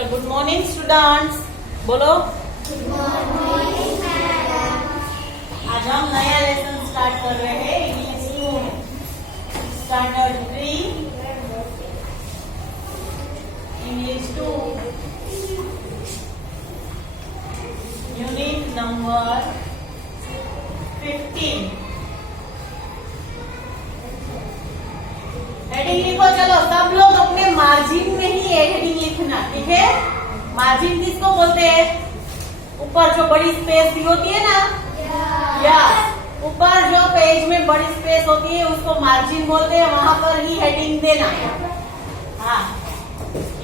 चलो good morning students, बोलो good morning madam. आज हम नया लेसन स्टार्ट कर रहे हैं इंग्लिश 2 में, standard 3 English 2 unit number 15। Heading लिखो। चलो सब लोग अपने मार्जिन में ही हेडिंग लिखना, ठीक है। मार्जिन किसको बोलते हैं? ऊपर जो बड़ी स्पेस दी होती है ना, यस, ऊपर जो पेज में बड़ी स्पेस होती है उसको मार्जिन बोलते हैं, वहां पर ही हेडिंग देना। हाँ,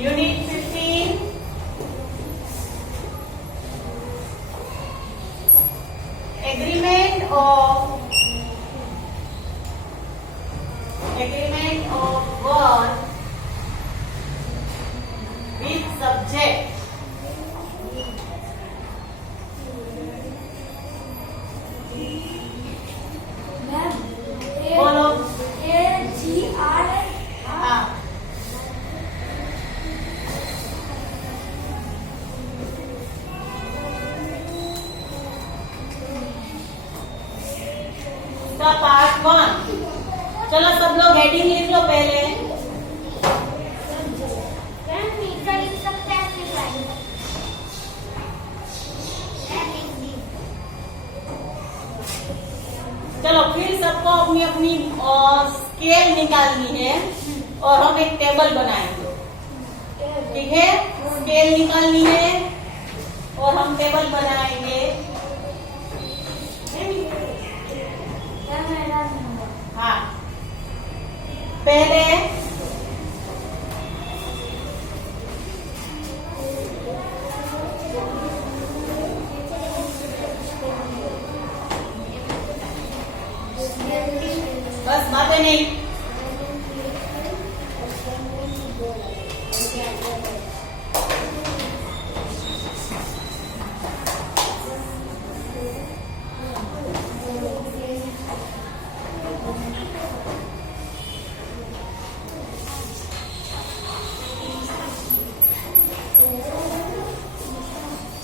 unit 15 agreement of verb with subject। बोलो। AGR। हाँ, इसका पार्ट 1। चलो सब लोग हेडिंग लिख लो पहले। चलो फिर सबको अपनी अपनी स्केल निकालनी है और हम एक टेबल बनाएंगे, ठीक है। स्केल निकालनी है और हम टेबल बनाएंगे। हाँ, पहले बस बातें नहीं।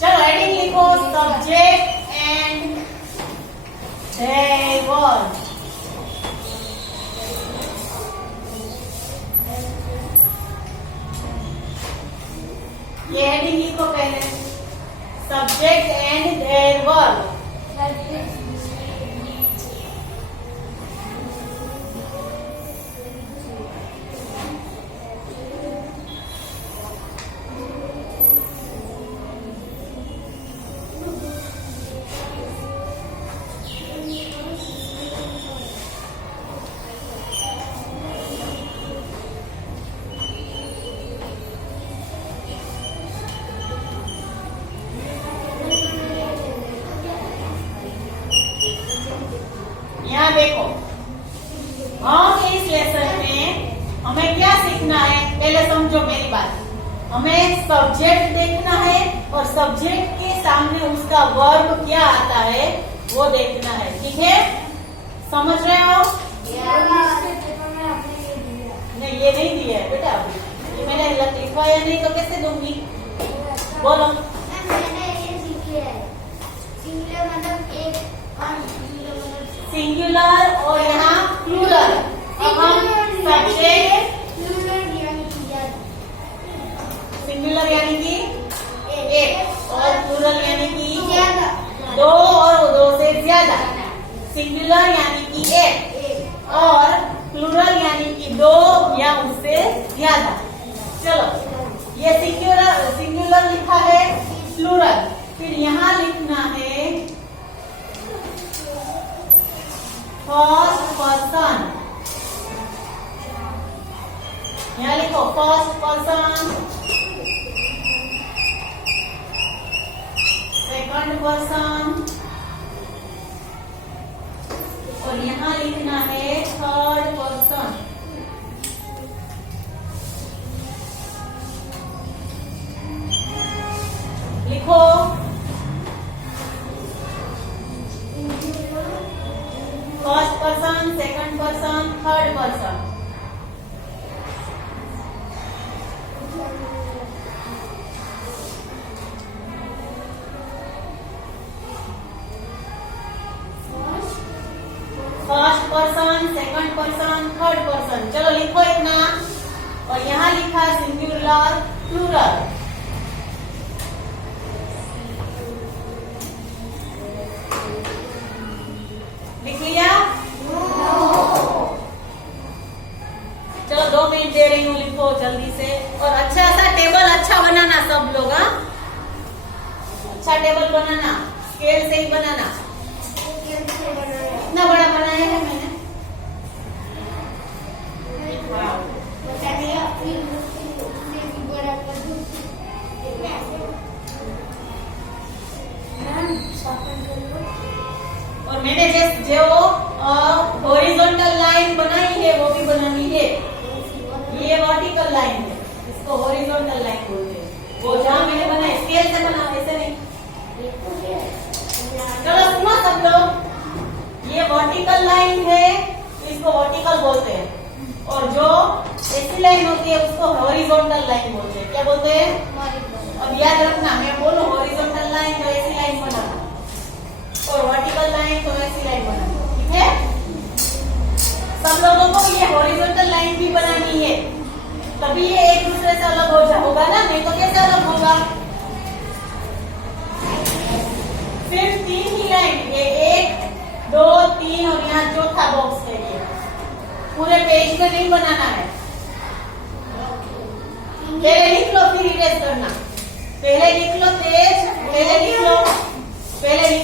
चलो हेडिंग लिखो, सब्जेक्ट एंड their verb। ये हेडिंग लिखो पहले, सब्जेक्ट एंड देयर वर्ब। यहाँ देखो, हम इस लेसन में हमें क्या सीखना है, पहले समझो मेरी बात। हमें सब्जेक्ट देखना है और सब्जेक्ट के सामने उसका वर्ब क्या आता है वो देखना है, ठीक है। समझ रहे हो? नहीं, ये नहीं दिया है बेटा, अभी ये मैंने लिखवाया नहीं तो कैसे दूंगी? बोलो। सिंगुलर और यहाँ प्लूरल। अब हम सब्जेक्ट, सिंगुलर यानी कि एक और प्लूरल यानी कि दो और दो से ज्यादा। सिंगुलर यानी कि एक और प्लूरल यानी कि दो या उससे ज्यादा। चलो, ये सिंगुलर लिखा है, प्लूरल। फिर यहाँ लिखना है फर्स्ट पर्सन। यहाँ लिखो फर्स्ट पर्सन, सेकंड पर्सन और यहाँ लिखना है थर्ड पर्सन। लिखो first person, second person, third person. Person, second person, third person. चलो लिखो इतना। और यहाँ लिखा सिंगुलर प्लूरल। लिख लिया? चलो 2 मिनट दे रही हूँ, लिखो जल्दी से। और अच्छा सा टेबल अच्छा बनाना सब लोग। हाँ, अच्छा टेबल बनाना, स्केल से ही बनाना। इतना बड़ा बनाया है मैंने। और मैंने जो हॉरिजॉन्टल लाइन बनाई है वो भी बनानी है। ये वर्टिकल लाइन है, इसको हॉरिजॉन्टल लाइन बोलते हैं। वो जहाँ मैंने बनाया स्केल से बना, ऐसे नहीं। चलो सुनो सब लोग, ये वर्टिकल लाइन है, इसको वर्टिकल बोलते हैं। और जो ऐसी लाइन होती है उसको हॉरिजॉन्टल लाइन बोलते हैं। क्या बोलते हैं? अब याद रखना, मैं बोलूं हॉरिजॉन्टल लाइन तो ऐसी लाइन बनाना, और वर्टिकल लाइन तो ऐसी लाइन बनाना। ठीक है? सब लोगों को ये हॉरिजॉन्टल लाइन भी बनानी है, तभी ये एक दूसरे से अलग होगा ना, नहीं तो कैसे अलग होगा? सिर्फ 3 ही लाइन, ये 1, 2, 3 और यहाँ चौथा बॉक्स है। ये पूरे पेज में नहीं बनाना है। पहले लिख लो फिर इरेज करना। पहले लिख लो तेज, पहले लिख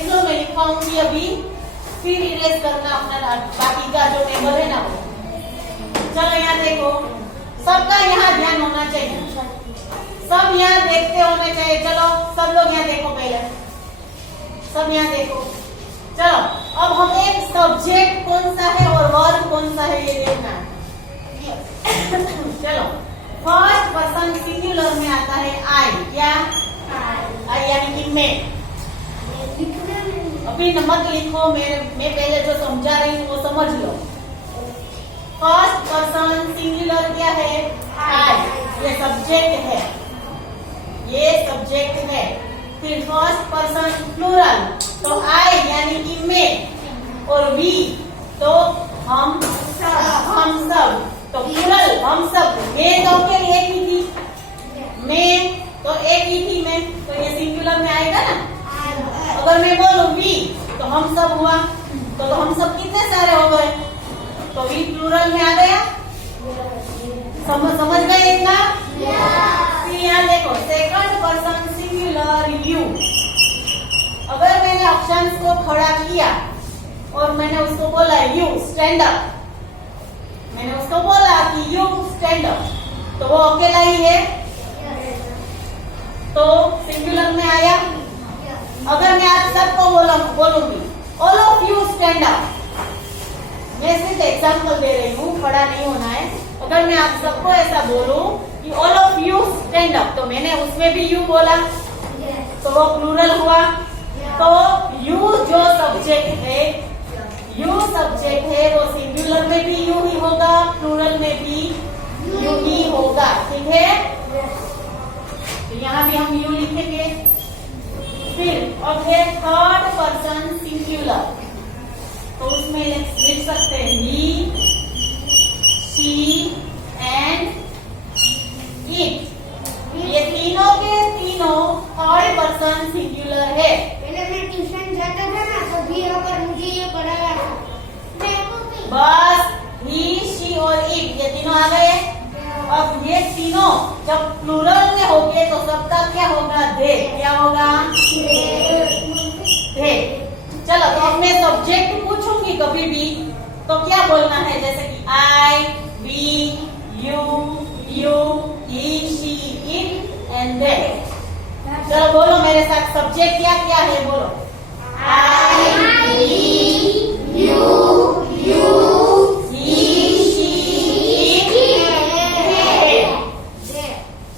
लो, मैं लिखवाऊंगी अभी, फिर इरेज करना अपना बाकी का जो टेबल है ना वो। चलो यहाँ देखो, सबका यहाँ ध्यान होना चाहिए, सब यहाँ देखते होने चाहिए। चलो सब लोग यहाँ देखो, पहले सब यहाँ देखो। चलो अब हम एक सब्जेक्ट कौन सा है और वर्ब कौन सा है ये देखना है। चलो फर्स्ट पर्सन सिंगुलर में आता है आई। क्या? आई यानी कि मैं। अभी मत लिखो, मैं पहले जो समझा रही हूँ वो समझ लो। फर्स्ट पर्सन सिंगुलर क्या है? आई। ये सब्जेक्ट है, ये सब्जेक्ट है। फिर फर्स्ट पर्सन प्लूरल, तो आई यानी कि मैं, और वी तो हम सब, तो प्लूरल हम सब। मैं तो अकेली एक ही थी, मैं तो एक ही थी मैं, तो ये सिंगुलर में आएगा ना। अगर मैं बोलूं वी तो हम सब हुआ, तो हम सब कितने सारे हो गए, तो वी प्लूरल में आ गया। समझ गए इतना? फिर यहाँ देखो सेकंड पर्सन सिंगुलर यू। अगर मैंने ऑप्शंस को खड़ा किया और मैंने उसको बोला यू स्टैंड अप, मैंने उसको बोला कि यू स्टैंड अप, तो वो अकेला ही है, तो सिंगुलर में आया। अगर मैं आप सबको बोलूंगी all of you stand up, मैं सिर्फ एग्जाम्पल दे रही हूँ, खड़ा नहीं होना है। अगर मैं आप सबको ऐसा बोलूं कि all of you stand up, तो मैंने उसमें भी यू बोला, तो वो प्लूरल हुआ। तो यू जो सब्जेक्ट है, यू सब्जेक्ट है, वो सिंगुलर में भी यू ही होगा, प्लूरल में भी यू ही होगा। ठीक है? तो यहाँ भी हम यू लिखेंगे। फिर अब है थर्ड पर्सन सिंगुलर, तो उसमें लिख सकते हैं ही, शी एंड इट। ये तीनों के तीनों थर्ड पर्सन सिंगुलर है। पहले मैं ट्यूशन जाता था ना, तो भी अगर मुझे ये पढ़ाया बस ही, शी और इट ये तीनों आ गए। अब ये तीनों जब प्लूरल में होंगे तो सबका क्या होगा? दे। क्या होगा? दे। चलो तो अब मैं सब्जेक्ट पूछूंगी कभी भी तो क्या बोलना है? जैसे कि I, we, you, he, she, it and they. चलो बोलो मेरे साथ, सब्जेक्ट क्या क्या है? बोलो I, we, you, he, she, it.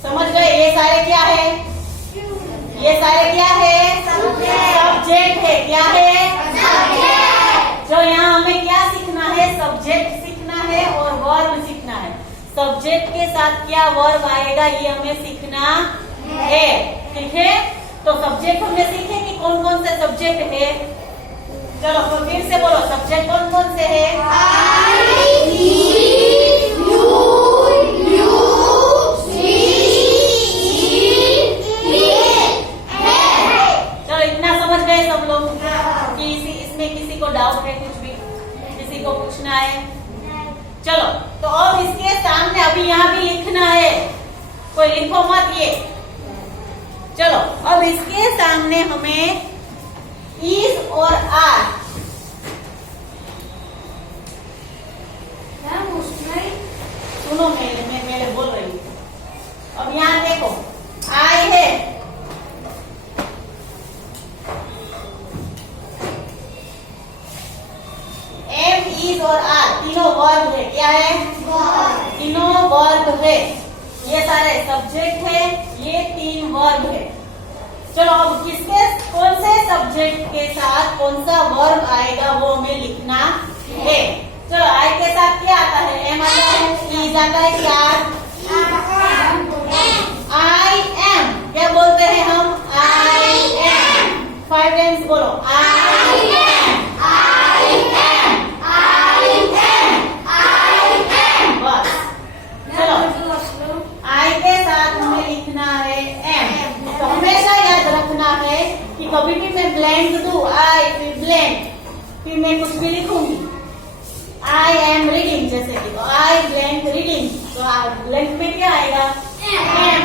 समझ गए? ये सारे क्या है? ये सारे क्या है? सब्जेक्ट है। क्या है? जो यहाँ हमें क्या सीखना है? सब्जेक्ट सीखना है और वर्ब सीखना है। सब्जेक्ट के साथ क्या वर्ब आएगा ये हमें सीखना है। ठीक है? तो सब्जेक्ट हमने सीखे कि कौन कौन से सब्जेक्ट है। चलो तो फिर से बोलो, सब्जेक्ट कौन कौन से है? चलो इतना समझ गए सब लोग कि इसमें किसी को डाउट है, कुछ भी किसी को पूछना है? चलो तो अब इसके सामने अभी यहाँ भी लिखना है, कोई लिखो मत ये। चलो अब इसके सामने हमें इज और आर, सुनो मैं बोल रही हूँ। अब यहाँ देखो आई है, एम इज और आर तीनों वर्ब है। क्या है? तीनों वर्ब है। ये सारे सब्जेक्ट है, ये 3 वर्ब है। चलो अब किसके कौन से सब्जेक्ट के साथ कौन सा वर्ब आएगा वो हमें लिखना है। चलो आई के साथ क्या आता है? एम आता है, इज आता है, क्या? I am. क्या बोलते हैं हम? I am. 5 टाइम्स बोलो, I am, I am, I am, I am. बस चलो आई के साथ हमें लिखना है एम। तो हमेशा याद रखना है कि कभी भी मैं ब्लैंक दूं, आई फिर ब्लैंक, फिर मैं कुछ भी लिखूंगी, आई एम रीडिंग जैसे कि, तो आई ब्लैंक रीडिंग, तो ब्लैंक में क्या आएगा? एम।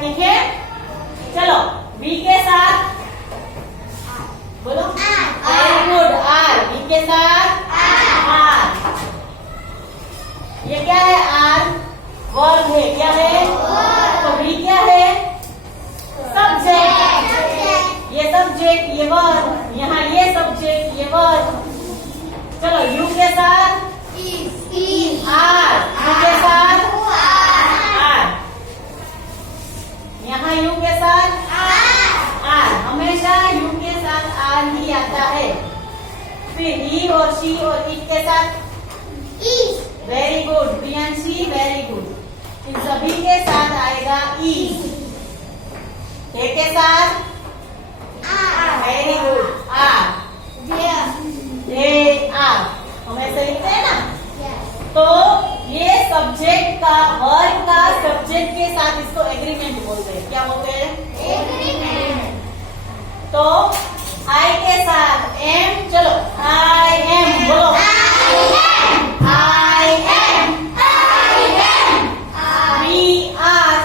ठीक है। चलो वी के साथ बोलो, वेरी गुड, आर। वी के साथ आर। ये क्या है? आर वर्ब है। क्या है? तो वी क्या है? सब्जेक्ट। ये सब्जेक्ट, ये वर्ब, यहाँ ये सब्जेक्ट, ये वर्ब। चलो यू के साथ आर, यू के साथ आर, यहाँ यू के साथ आर, हमेशा यू के साथ आर ही आता है। फिर ही और शी और इट के साथ very good Priyanshi, very good. इन सभी के साथ आएगा इज। के साथ very good are, they are, हम ऐसे लिखते हैं ना। तो ये सब्जेक्ट का, वर्ब का सब्जेक्ट के साथ इसको एग्रीमेंट बोलते हैं। क्या बोलते हैं? एग्रीमेंट। तो आई के साथ एम, चलो आई एम बोलो, आई एम, वी आर,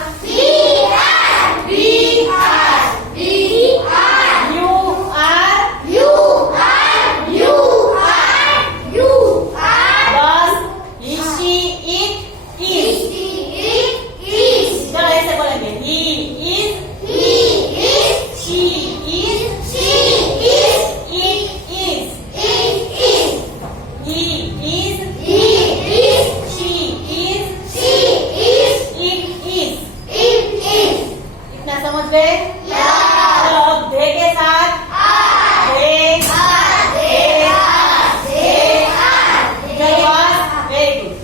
समझ गए? चलो अब दे के साथ वेरी गुड।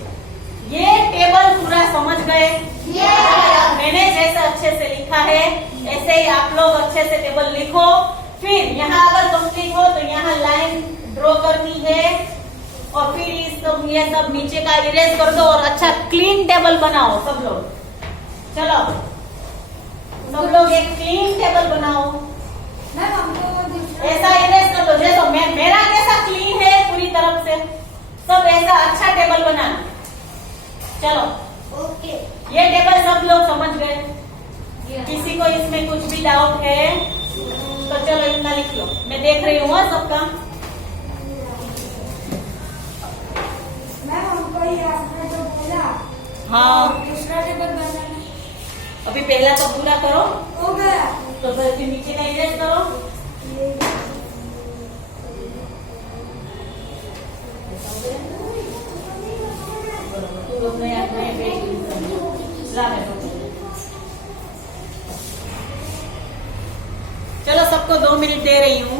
ये टेबल पूरा समझ गए? मैंने जैसे अच्छे से लिखा है ऐसे ही आप लोग अच्छे से टेबल लिखो। फिर यहाँ अगर कंप्लीट हो तो यहाँ लाइन ड्रॉ करनी है और फिर ये सब नीचे का इरेज कर दो और अच्छा क्लीन टेबल बनाओ सब लोग। चलो सब लोग एक क्लीन टेबल बनाओ। ऐसा इरेज कर दो जैसा मेरा कैसा क्लीन है पूरी तरफ से, सब ऐसा अच्छा टेबल बनाना। चलो ओके। ये टेबल सब लोग समझ गए? किसी को इसमें कुछ भी डाउट है तो चलो इतना लिख लो, मैं देख रही हूँ सबका। मैम हमको ये आपने जो बोला, हाँ दूसरा टेबल बनाना अभी पहला तो पूरा करो, हो गया। तो फिर नीचे का इरेज करो। तू अपने चलो सबको 2 मिनट दे रही हूँ।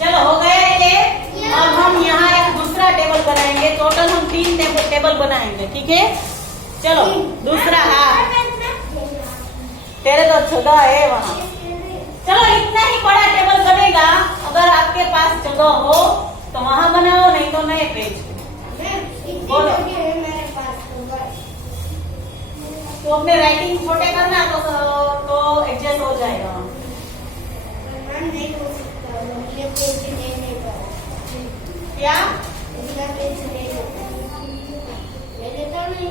चलो हो गया ये। अब हम यहाँ एक दूसरा टेबल बनाएंगे। टोटल हम 3 टेबल बनाएंगे, ठीक है? चलो दूसरा तेरे तो जगह है वहाँ। चलो इतना ही बड़ा टेबल बनेगा, अगर आपके पास जगह हो तो वहाँ बनाओ, नहीं तो नए पेज। बोलो। मेरे पास तो बस तो अपने राइटिंग छोटे करना तो एडजस्ट हो जाएगा। मैं नहीं हो सकता, ये पेज लेने का क्या इसका पेज ले लेता नहीं।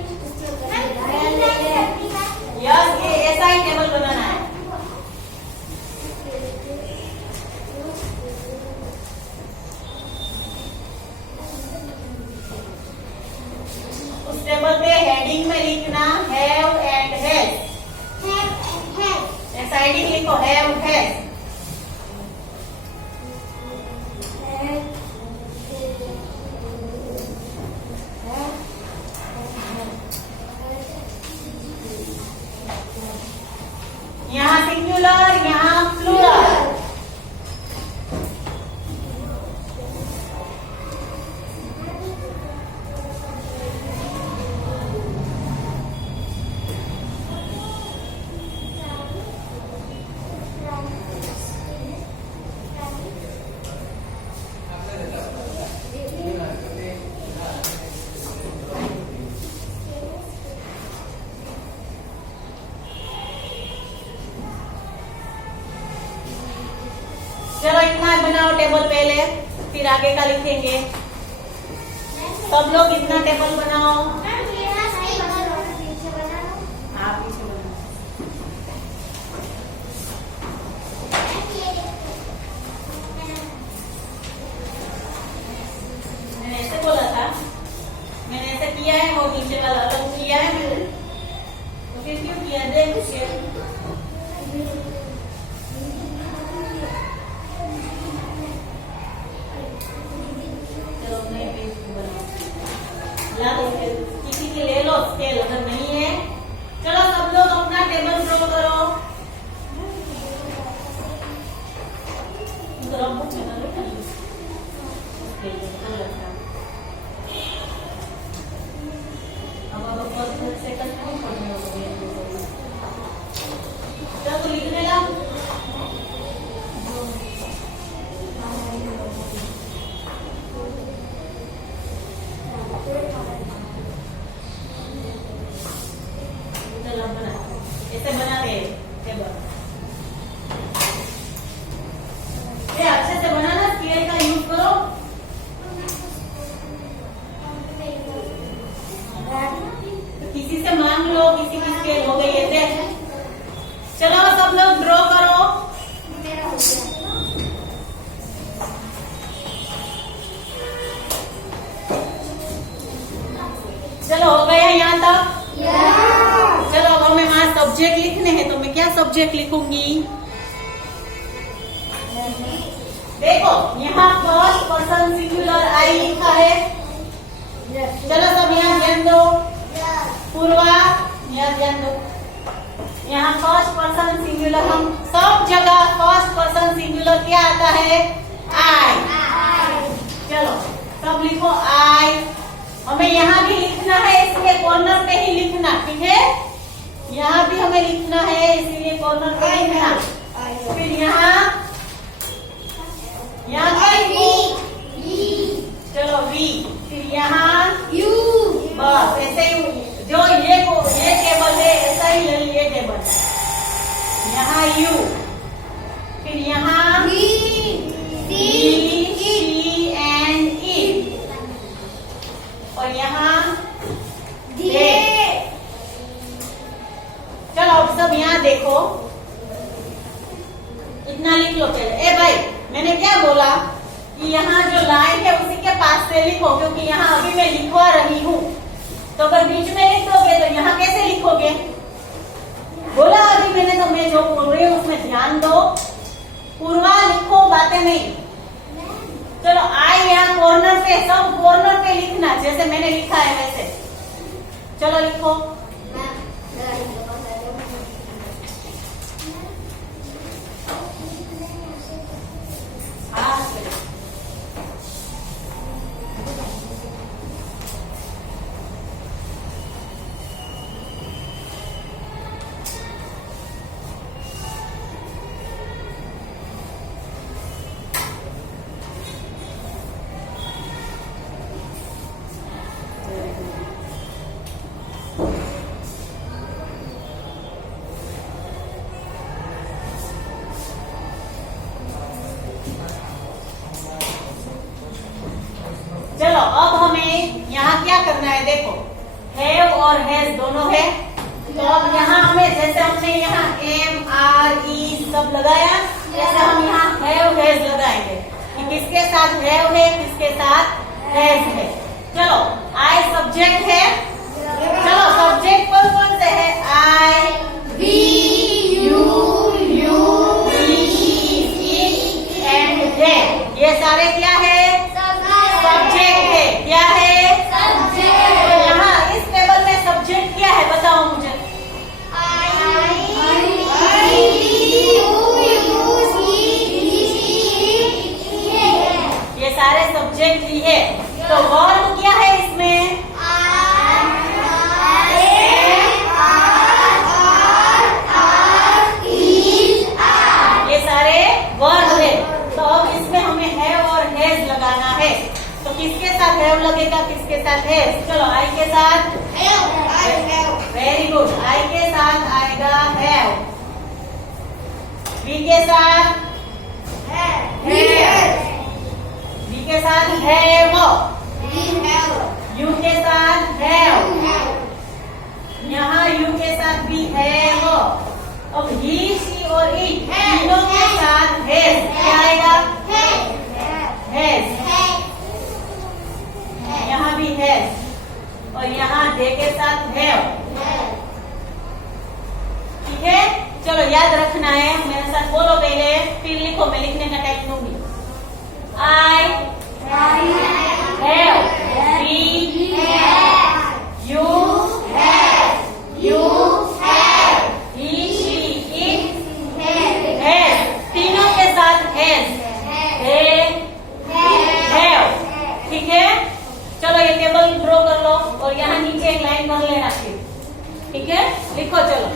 यस, ये ऐसा ही टेबल बनाना है। उस टेबल पे हेडिंग में लिखना हैव एंड हैज। ऐसा हेडिंग लिखो, हैव हैज। यहाँ सिंगुलर, यहाँ प्लूरल। चलो इतना बनाओ टेबल पहले, फिर आगे का लिखेंगे। सब लोग इतना टेबल बनाओ। आप पीछे बनाओ। मैंने ऐसे बोला था, मैंने ऐसे किया है, वो नीचे वाला अलग किया है मैंने, तो फिर क्यों किया? देख किसी की ले लो स्केल, अगर नहीं है। चलो सब लोग अपना टेबल ड्रॉ करो। चलो लिखने का ऐसे बनाते हैं टेबल। ये अच्छे से बनाना, स्केल का यूज करो। किसी से मांग लो, किसी की स्केल हो गई है। चलो सब लोग ड्रॉ करो। चलो हो गया यहाँ तक। चलो अब हमें वहाँ सब्जेक्ट लिखने हैं, तो मैं क्या सब्जेक्ट लिखूंगी? देखो यहाँ फर्स्ट पर्सन सिंगुलर आई लिखा है। चलो सब यहाँ ध्यान दो। पूर्वा यहाँ ध्यान दो। यहाँ फर्स्ट पर्सन सिंगुलर, हम सब जगह फर्स्ट पर्सन सिंगुलर क्या आता है? आई। चलो सब लिखो आई। हमें यहाँ भी लिखना है, इसलिए कॉर्नर पे ही लिखना, ठीक है? यहाँ भी हमें लिखना है, इसीलिए कॉर्नर पे लिखना। फिर यहाँ चलो वी, फिर यहाँ यू। बस ऐसे ही जो ये टेबल है ऐसा ही ले लिए टेबल। यहाँ यू, फिर यहाँ सी एंड ई, और यहाँ दे। चलो अब सब यहाँ देखो, इतना लिख लो पहले। ए भाई, मैंने क्या बोला कि यहाँ जो लाइन है उसी के पास से लिखो, क्योंकि यहाँ अभी मैं लिखवा रही हूँ। तो अगर बीच में लिख दोगे तो यहाँ कैसे लिखोगे? बोला अभी मैंने, तो मैं जो बोल रही हूँ उसमें ध्यान दो। पूर्वा लिखो, बातें नहीं। चलो आई यहाँ कॉर्नर पे, सब कॉर्नर पे लिखना, जैसे मैंने लिखा है वैसे। चलो लिखो। चलो अब हमें यहाँ क्या करना है, देखो हैव और हैज दोनों है, तो अब यहाँ हमें जैसे हमने यहाँ एम आर ई सब लगाया, जैसे हम यहाँ हैव हैज लगाएंगे कि किसके साथ हैव है, किसके साथ हैज है। चलो आई सब्जेक्ट है, चलो सब्जेक्ट कौन कौन से है, आई वी यू एंड दे, ये सारे क्या है, सब्जेक्ट है। क्या है, सब्जेक्ट। तो यहाँ इस टेबल में सब्जेक्ट क्या है, बताओ मुझे। ये सारे सब्जेक्ट ही है, तो वर्ब क्या है इसमें, ये सारे वर्ब है। तो अब इसमें हमें हैव और हैज लगाना है, तो किसके साथ हैव लगेगा, किसके साथ हैज। चलो आई के साथ, वेरी गुड, आई के साथ आएगा हैव, वी के साथ वी के साथ हैव, यू के साथ हैव, यहाँ यू के साथ भी हैव। अब ही शी और इट तीनों के साथ हैज, क्या आएगा, हैज, यहाँ भी हैज, और यहाँ दे के साथ हैव। ठीक है, चलो याद रखना है, मेरे साथ बोलो पहले, फिर लिखो, मैं लिखने का टाइम दूंगी। I have, we you have, he she it has, तीनों के साथ हैज, दे हैव। ठीक है, चलो ये टेबल ड्रॉ कर लो और यहाँ नीचे एक लाइन भर लेना फिर। ठीक है, लिखो चलो।